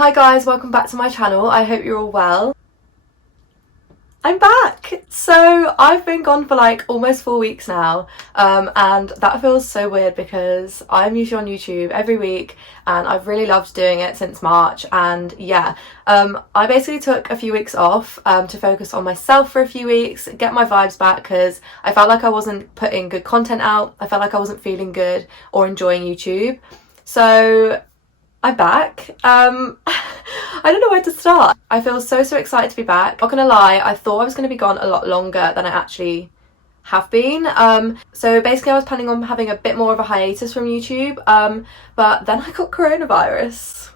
Hi guys, welcome back to my channel. I hope you're all well. I'm back! So I've been gone for like almost 4 weeks now, and that feels so weird because I'm usually on YouTube every week and I've really loved doing it since March. And yeah, I basically took a few weeks off to focus on myself for a few weeks, get my vibes back, because I felt like I wasn't putting good content out. I felt like I wasn't feeling good or enjoying YouTube. So I'm back. I don't know where to start. I feel so excited to be back. Not gonna lie, I thought I was gonna be gone a lot longer than I actually have been. So basically I was planning on having a bit more of a hiatus from YouTube, but then I got coronavirus,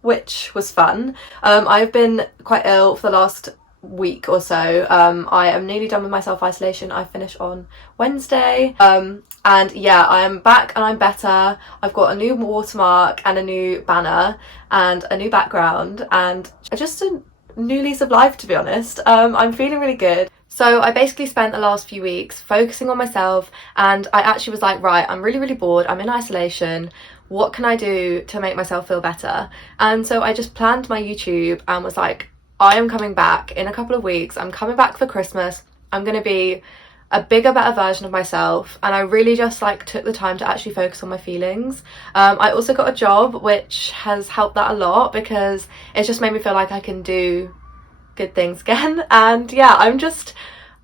which was fun. I've been quite ill for the last week or so. I am nearly done with my self-isolation. I finish on Wednesday, and yeah, I am back and I'm better. I've got a new watermark and a new banner and a new background and just a new lease of life, to be honest. I'm feeling really good. So I basically spent the last few weeks focusing on myself, and I actually was like, right, I'm really bored, I'm in isolation, what can I do to make myself feel better? And so I just planned my YouTube and was like, I am coming back in a couple of weeks. I'm coming back for Christmas. I'm going to be a bigger, better version of myself. And I really just like took the time to actually focus on my feelings. I also got a job, which has helped that a lot because it's just made me feel like I can do good things again. And yeah, I'm just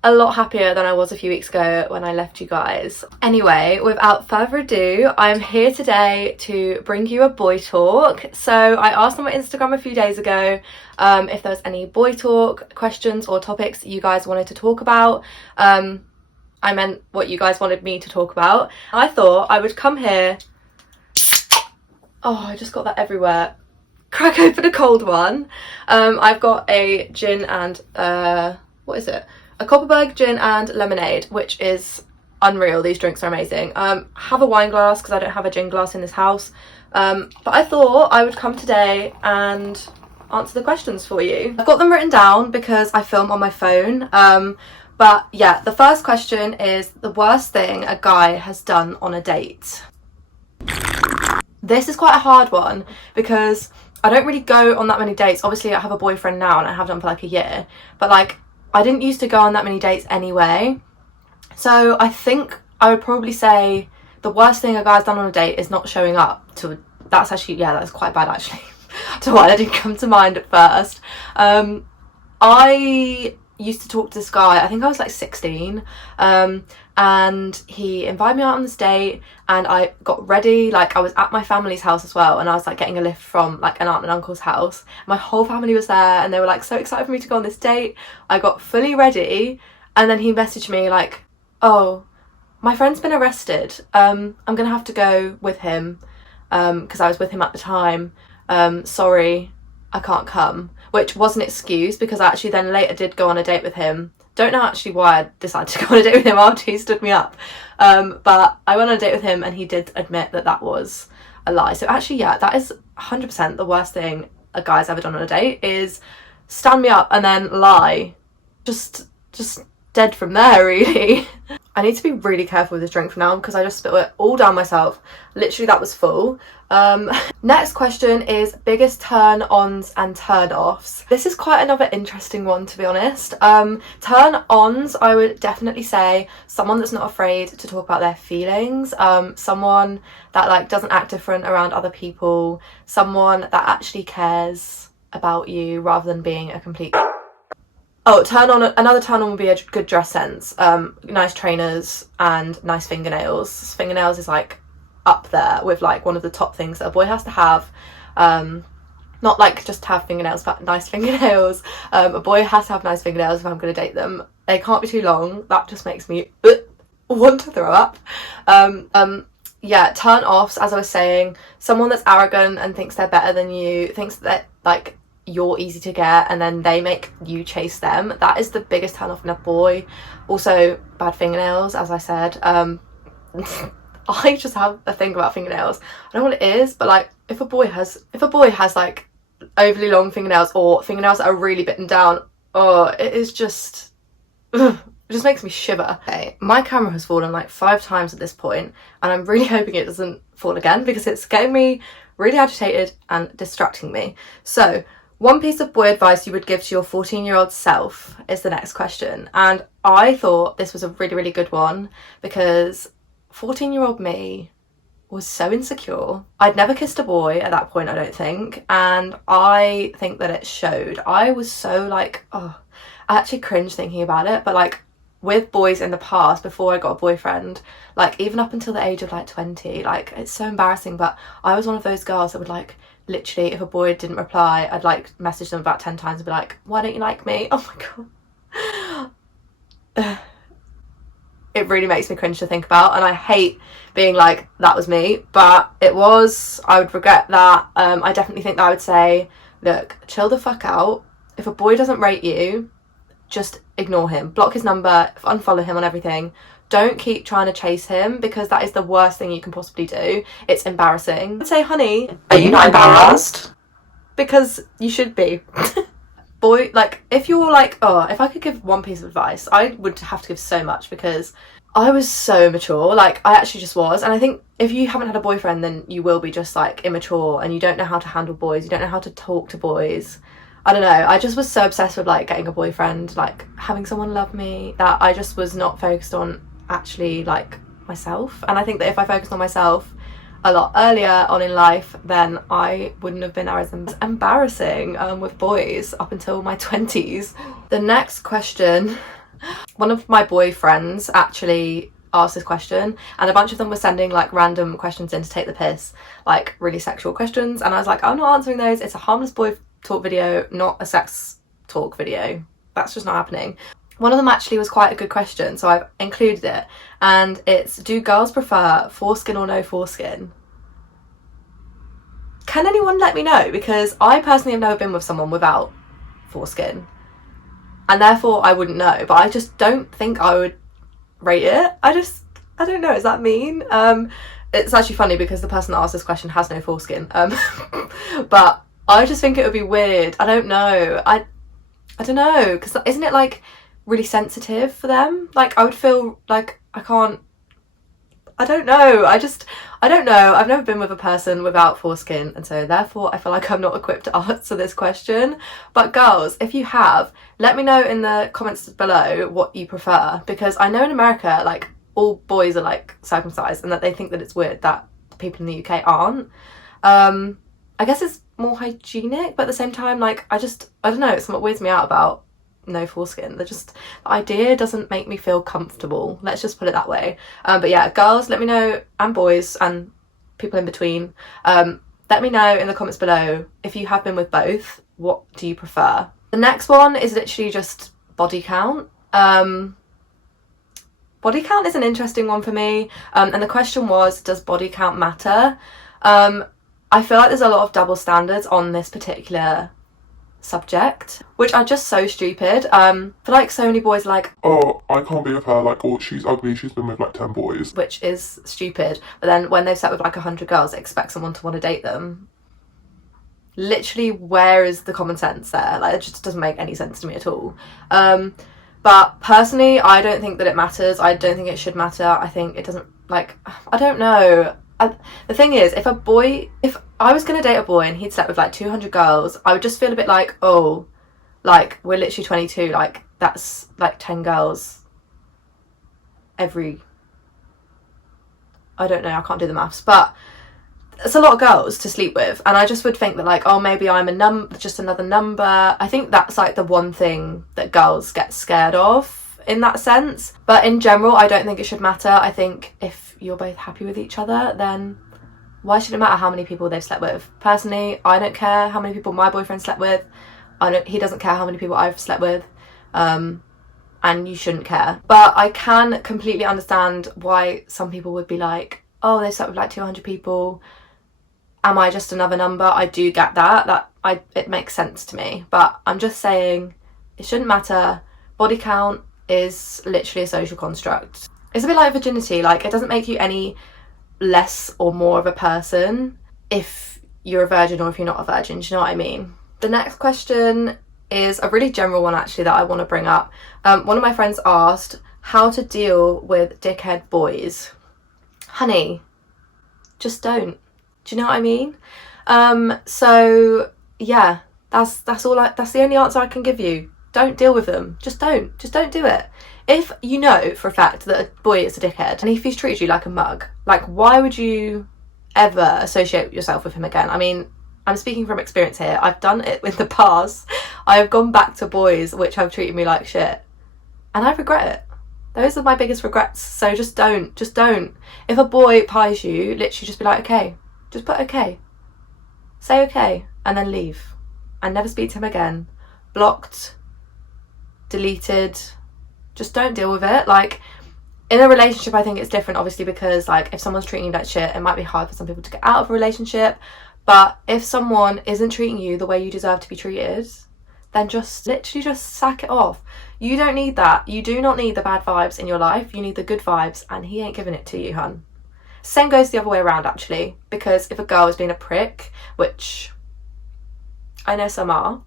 a lot happier than I was a few weeks ago when I left you guys. Anyway, without further ado, I'm here today to bring you a boy talk. So I asked on my Instagram a few days ago if there was any boy talk questions or topics you guys wanted to talk about. I meant what you guys wanted me to talk about. I thought I would come here. Oh, I just got that everywhere. Crack open a cold one. I've got a gin and what is it? A Copperberg gin and lemonade, which is unreal. These drinks are amazing. Have a wine glass because I don't have a gin glass in this house. But I thought I would come today and answer the questions for you. I've got them written down because I film on my phone. But yeah, the first question is the worst thing a guy has done on a date. This is quite a hard one because I don't really go on that many dates. Obviously I have a boyfriend now and I have done for like a year, but like I didn't used to go on that many dates anyway. So I think I would probably say the worst thing a guy's done on a date is not showing up to. That's actually, yeah, that's quite bad actually. I don't know why that didn't come to mind at first. I used to talk to this guy, I think I was like 16, and he invited me out on this date and I got ready. Like I was at my family's house as well, and I was like getting a lift from like an aunt and uncle's house. My whole family was there and they were like so excited for me to go on this date. I got fully ready and then he messaged me like, oh, my friend's been arrested, I'm gonna have to go with him because I was with him at the time. Sorry, I can't come. Which was an excuse because I actually then later did go on a date with him. Don't know actually why I decided to go on a date with him after he stood me up. But I went on a date with him and he did admit that that was a lie. So actually, yeah, that is 100% the worst thing a guy's ever done on a date, is stand me up and then lie. Just dead from there, really. I need to be really careful with this drink from now because I just spit it all down myself. Literally, that was full. Next question is biggest turn-ons and turn-offs. This is quite another interesting one, to be honest. Turn-ons, I would definitely say someone that's not afraid to talk about their feelings, someone that like doesn't act different around other people, someone that actually cares about you rather than being a complete... Oh, another turn on would be a good dress sense. Nice trainers and nice fingernails. Fingernails is like up there with like one of the top things that a boy has to have. Not like just to have fingernails, but nice fingernails. A boy has to have nice fingernails if I'm going to date them. They can't be too long. That just makes me want to throw up. Yeah, turn offs, as I was saying, someone that's arrogant and thinks they're better than you, thinks that like you're easy to get and then they make you chase them. That is the biggest turn off in a boy. Also bad fingernails, as I said. I just have a thing about fingernails. I don't know what it is, but like if a boy has like overly long fingernails or fingernails that are really bitten down, oh, it is just ugh, it just makes me shiver. Okay, my camera has fallen like 5 times at this point and I'm really hoping it doesn't fall again because it's getting me really agitated and distracting me. So, one piece of boy advice you would give to your 14-year-old self is the next question. And I thought this was a really, really good one because 14-year-old me was so insecure. I'd never kissed a boy at that point, I don't think. And I think that it showed. I was so like, oh, I actually cringe thinking about it. But like with boys in the past, before I got a boyfriend, like even up until the age of like 20, like it's so embarrassing. But I was one of those girls that would like, literally, if a boy didn't reply, I'd like message them about 10 times and be like, why don't you like me? Oh my god. It really makes me cringe to think about, and I hate being like, that was me, but it was. I would regret that. I definitely think that I would say, look, chill the fuck out. If a boy doesn't rate you, just ignore him. Block his number, unfollow him on everything. Don't keep trying to chase him because that is the worst thing you can possibly do. It's embarrassing. I'd say, honey, are you not embarrassed? Because you should be. Boy, like, if you're like, oh, if I could give one piece of advice, I would have to give so much because I was so immature. Like, I actually just was. And I think if you haven't had a boyfriend, then you will be just like immature and you don't know how to handle boys. You don't know how to talk to boys. I don't know. I just was so obsessed with like getting a boyfriend, like having someone love me, that I just was not focused on actually like myself. And I think that if I focused on myself a lot earlier on in life, then I wouldn't have been as embarrassing with boys up until my 20s. The next question, one of my boyfriends actually asked this question, and a bunch of them were sending like random questions in to take the piss, like really sexual questions, and I was like, I'm not answering those. It's a harmless boy talk video, not a sex talk video. That's just not happening. One of them actually was quite a good question, so I've included it, and it's, do girls prefer foreskin or no foreskin? Can anyone let me know? Because I personally have never been with someone without foreskin, and therefore I wouldn't know, but I just don't think I would rate it. I don't know, is that mean? It's actually funny because the person that asked this question has no foreskin, but I just think it would be weird. I don't know. I don't know, because isn't it like really sensitive for them? Like I would feel like I don't know. I don't know. I've never been with a person without foreskin, and so therefore I feel like I'm not equipped to answer this question. But girls, if you have, let me know in the comments below what you prefer, because I know in America like all boys are like circumcised and that they think that it's weird that people in the UK aren't. I guess it's more hygienic, but at the same time, like I don't know, it's what weirds me out about no foreskin. The idea doesn't make me feel comfortable, let's just put it that way. But yeah, girls, let me know, and boys and people in between, let me know in the comments below if you have been with both, what do you prefer. The next one is literally just body count. Body count is an interesting one for me, and the question was, does body count matter? I feel like there's a lot of double standards on this particular subject, which are just so stupid. I feel like so many boys are like, oh, I can't be with her, like, oh, she's ugly, she's been with like 10 boys. Which is stupid. But then when they've slept with like 100 girls, they expect someone to want to date them. Literally, where is the common sense there? Like, it just doesn't make any sense to me at all. But personally, I don't think that it matters. I don't think it should matter. I think it doesn't, like, I don't know. The thing is, if I was going to date a boy and he'd slept with like 200 girls, I would just feel a bit like, oh, like, we're literally 22, like, that's like 10 girls every, I don't know, I can't do the maths, but it's a lot of girls to sleep with, and I just would think that like, oh, maybe I'm just another number. I think that's like the one thing that girls get scared of in that sense. But in general, I don't think it should matter. I think if you're both happy with each other, then why should it matter how many people they've slept with? Personally, I don't care how many people my boyfriend slept with. He doesn't care how many people I've slept with, and you shouldn't care. But I can completely understand why some people would be like, oh, they slept with like 200 people, am I just another number? I do get that. It makes sense to me, but I'm just saying it shouldn't matter. Body count is literally a social construct. It's a bit like virginity. Like, it doesn't make you any less or more of a person if you're a virgin or if you're not a virgin. Do you know what I mean? The next question is a really general one actually that I want to bring up. One of my friends asked how to deal with dickhead boys. Honey, just don't. Do you know what I mean? So yeah, that's the only answer I can give you. Don't deal with them. Just don't do it. If you know for a fact that a boy is a dickhead and if he's treated you like a mug, like, why would you ever associate yourself with him again? I mean, I'm speaking from experience here. I've done it in the past. I have gone back to boys which have treated me like shit, and I regret it. Those are my biggest regrets. So just don't. If a boy pies you, literally just be like, okay. Just put okay. Say okay, and then leave. And never speak to him again. Blocked, deleted. Just don't deal with it. Like, in a relationship, I think it's different, obviously, because, like, if someone's treating you like shit, it might be hard for some people to get out of a relationship. But if someone isn't treating you the way you deserve to be treated, then just literally just sack it off. You don't need that. You do not need the bad vibes in your life. You need the good vibes, and he ain't giving it to you, hun. Same goes the other way around, actually, because if a girl is being a prick, which I know some are,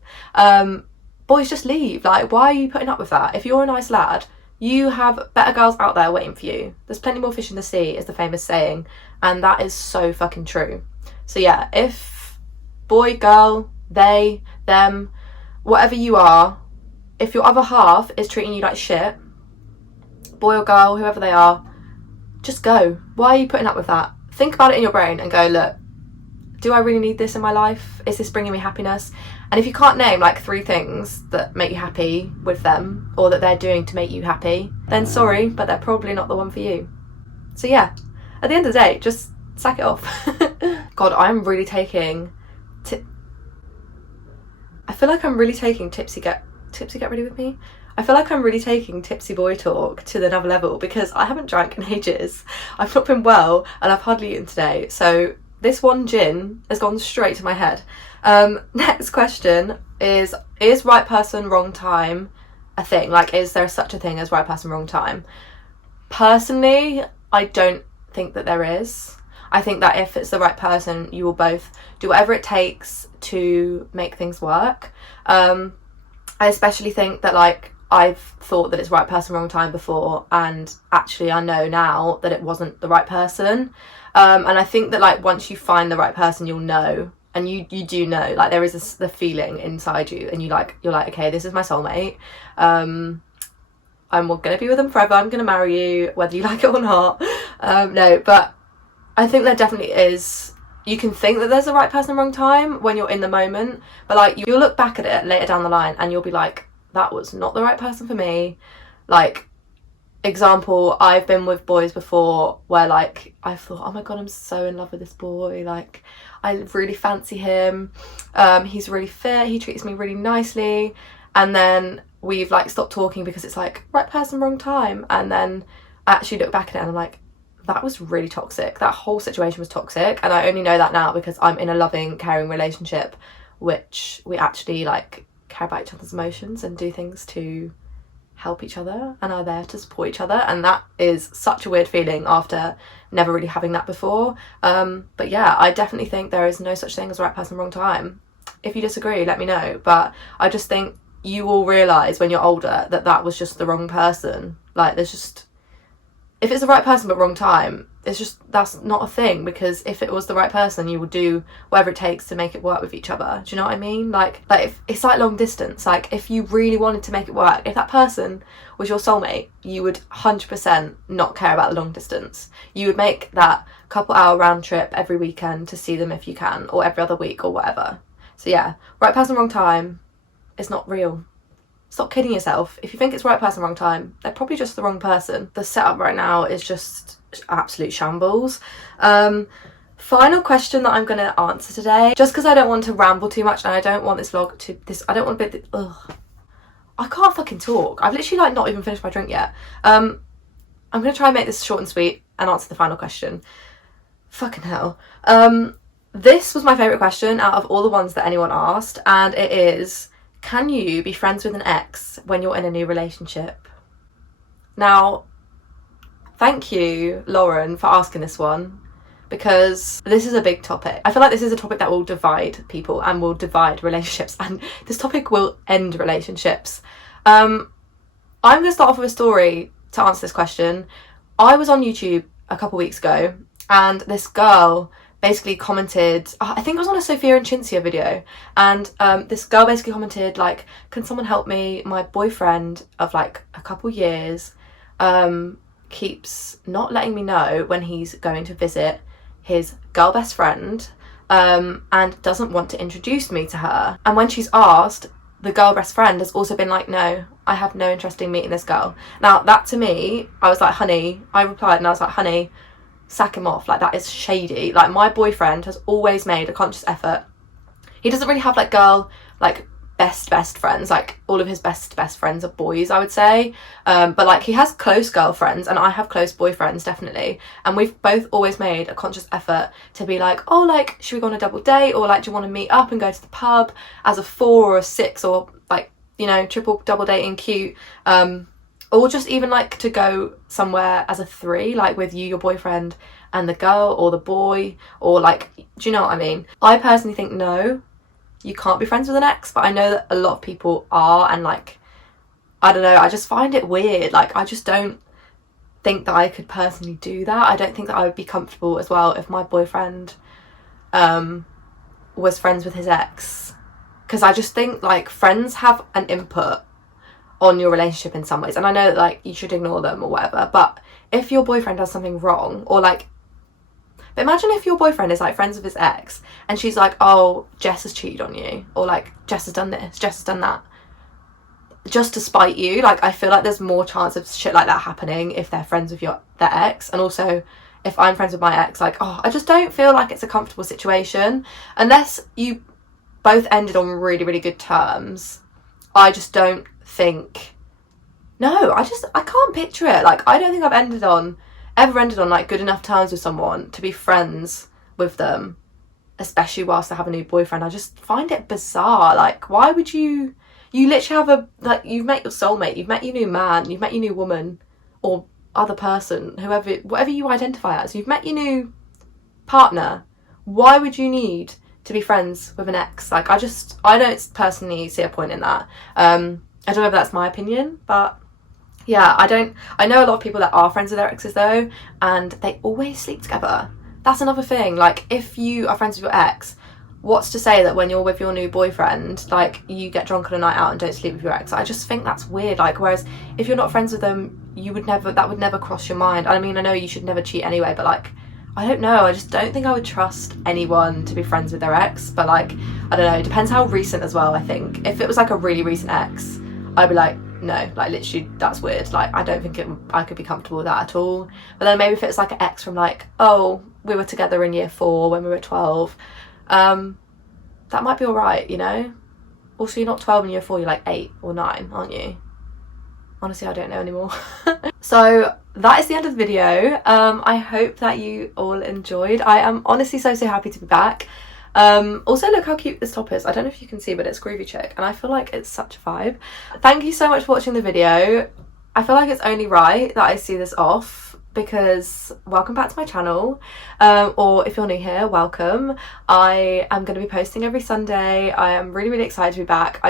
boys, just leave. Like, why are you putting up with that? If you're a nice lad, you have better girls out there waiting for you. There's plenty more fish in the sea, is the famous saying, and that is so fucking true. So yeah, if boy, girl, they, them, whatever you are, if your other half is treating you like shit, boy or girl, whoever they are, just go. Why are you putting up with that? Think about it in your brain and go, look, do I really need this in my life? Is this bringing me happiness? And if you can't name like 3 things that make you happy with them, or that they're doing to make you happy, then sorry, but they're probably not the one for you. So yeah, at the end of the day, just sack it off. God, I'm really taking I feel like I'm really taking tipsy get ready with me. I feel like I'm really taking tipsy boy talk to another level because I haven't drank in ages. I've not been well and I've hardly eaten today. So this one gin has gone straight to my head. Next question is right person, wrong time a thing? Like, is there such a thing as right person, wrong time? Personally, I don't think that there is. I think that if it's the right person, you will both do whatever it takes to make things work. I especially think that, like, I've thought that it's right person, wrong time before, and actually I know now that it wasn't the right person. And I think that, like, once you find the right person, you'll know, and you do know, like, there is the feeling inside you, and you're like, okay, this is my soulmate. I'm gonna be with them forever. I'm gonna marry you, whether you like it or not. No, but I think there definitely is. You can think that there's the right person, wrong time when you're in the moment, but, like, you'll look back at it later down the line and you'll be like, that was not the right person for me. Like, example, I've been with boys before where, like, I thought, oh my god, I'm so in love with this boy, like, I really fancy him, he's really fit, he treats me really nicely, and then we've, like, stopped talking because it's like, right person, wrong time. And then I actually look back at it and I'm like, that was really toxic. That whole situation was toxic, and I only know that now because I'm in a loving, caring relationship which we actually, like, care about each other's emotions and do things to help each other and are there to support each other, and that is such a weird feeling after never really having that before. But yeah, I definitely think there is no such thing as right person, wrong time. If you disagree, let me know, but I just think you will realise when you're older that that was just the wrong person. Like, there's just, if it's the right person but wrong time, it's just, that's not a thing, because if it was the right person, you would do whatever it takes to make it work with each other. Do you know what I mean? Like if it's like long distance, like, if you really wanted to make it work, if that person was your soulmate, you would 100% not care about the long distance. You would make that couple hour round trip every weekend to see them if you can, or every other week or whatever. So yeah, right person, wrong time is not real. Stop kidding yourself. If you think it's right person, wrong time, they're probably just the wrong person. The setup right now is just absolute shambles. Final question that I'm going to answer today, just because I don't want to ramble too much and I don't want this vlog to I don't want to be I can't fucking talk. I've literally, like, not even finished my drink yet. I'm going to try and make this short and sweet and answer the final question. Fucking hell. This was my favourite question out of all the ones that anyone asked, and it is, can you be friends with an ex when you're in a new relationship? Now, thank you, Lauren, for asking this one, because this is a big topic. I feel like this is a topic that will divide people and will divide relationships, and this topic will end relationships. I'm going to start off with a story to answer this question. I was on YouTube a couple weeks ago, and this girl basically commented, I think it was on a Sophia and Cinzia video, and this girl basically commented like, can someone help me, my boyfriend of like a couple years keeps not letting me know when he's going to visit his girl best friend, and doesn't want to introduce me to her. And when she's asked, the girl best friend has also been like, no, I have no interest in meeting this girl. Now that to me, I was like, honey, I replied and I was like, honey, sack him off, like that is shady. Like my boyfriend has always made a conscious effort. He doesn't really have like girl, like best friends, like all of his best friends are boys, I would say, but like he has close girlfriends and I have close boyfriends, definitely, and we've both always made a conscious effort to be like, oh, like should we go on a double date, or like do you want to meet up and go to the pub as a 4 or a 6, or like, you know, triple double dating cute, or just even like to go somewhere as a 3, like with you, your boyfriend and the girl or the boy, or like, do you know what I mean? I personally think no, you can't be friends with an ex, but I know that a lot of people are, and like, I don't know, I just find it weird. Like I just don't think that I could personally do that. I don't think that I would be comfortable as well if my boyfriend was friends with his ex, because I just think like friends have an input on your relationship in some ways, and I know that like you should ignore them or whatever, but if your boyfriend does something wrong, or like, but imagine if your boyfriend is like friends with his ex and she's like, oh, Jess has cheated on you, or like Jess has done this, Jess has done that, just to spite you. Like I feel like there's more chance of shit like that happening if they're friends with their ex. And also if I'm friends with my ex, like, oh, I just don't feel like it's a comfortable situation unless you both ended on really, really good terms. I just don't think, no, I can't picture it. Like I don't think I've ever ended on like good enough terms with someone to be friends with them, especially whilst I have a new boyfriend. I just find it bizarre. Like why would you literally have you've met your soulmate, you've met your new man, you've met your new woman or other person, whatever you identify as, you've met your new partner. Why would you need to be friends with an ex? Like I don't personally see a point in that. I don't know if that's my opinion, but yeah, I know a lot of people that are friends with their exes though, and they always sleep together. That's another thing. Like if you are friends with your ex, what's to say that when you're with your new boyfriend, like you get drunk on a night out and don't sleep with your ex? I just think that's weird. Like whereas if you're not friends with them, that would never cross your mind. I mean, I know you should never cheat anyway, but like, I don't know, I just don't think I would trust anyone to be friends with their ex. But like, I don't know, it depends how recent as well. I think if it was like a really recent ex, I'd be like, no, like literally that's weird. Like I don't think I could be comfortable with that at all. But then maybe if it's like an ex from like, oh, we were together in year 4 when we were 12, that might be all right, you know. Also, you're not 12 in year 4, you're like 8 or 9, aren't you? Honestly, I don't know anymore. So that is the end of the video. I hope that you all enjoyed. I am honestly so happy to be back. Also, look how cute this top is. I don't know if you can see, but it's Groovy Chick, and I feel like it's such a vibe. Thank you so much for watching the video. I feel like it's only right that I see this off, because welcome back to my channel, or if you're new here, welcome. I am going to be posting every Sunday. I am really excited to be back.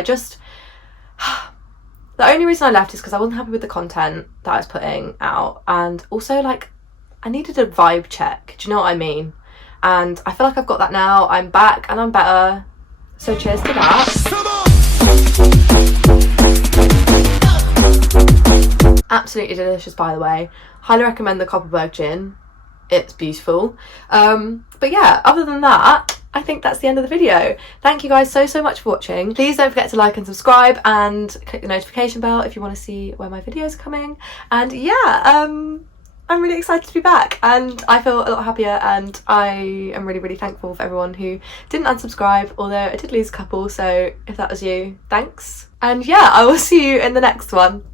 The only reason I left is because I wasn't happy with the content that I was putting out, and also like I needed a vibe check, do you know what I mean? And I feel like I've got that now. I'm back and I'm better, so cheers to that. Absolutely delicious, by the way. Highly recommend the Copperberg gin, it's beautiful. But yeah, other than that, I think that's the end of the video. Thank you guys so much for watching. Please don't forget to like and subscribe and click the notification bell if you want to see where my videos are coming. And yeah, I'm really excited to be back, and I feel a lot happier, and I am really thankful for everyone who didn't unsubscribe, although I did lose a couple, so if that was you, thanks. And yeah, I will see you in the next one.